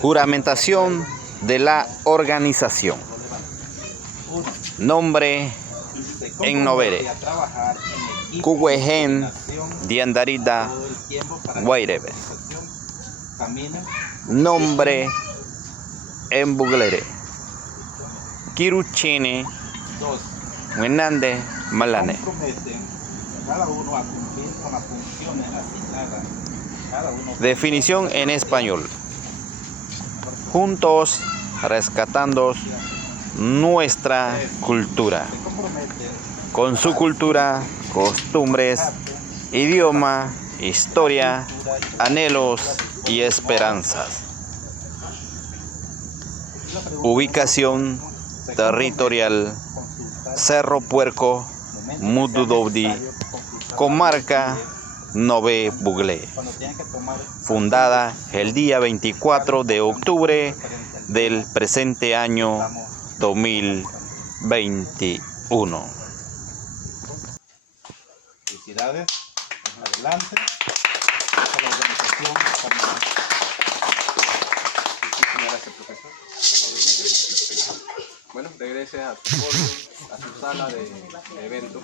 Juramentación de la organización. Nombre en Novere. Kuwehen Diandarida Guairebe. Nombre en Buglere. Kiruchine Hernández Malane. Definición en español. Juntos rescatando nuestra cultura. Con su cultura, costumbres, idioma, historia, anhelos y esperanzas. Ubicación territorial: Cerro Puerco, Mududovdi, comarca Nové Buglé. Fundada el día 24 de octubre del presente año 2021. Felicidades, adelante a la organización. Muchísimas gracias, profesor. Bueno, regrese a su podio, a su sala de eventos.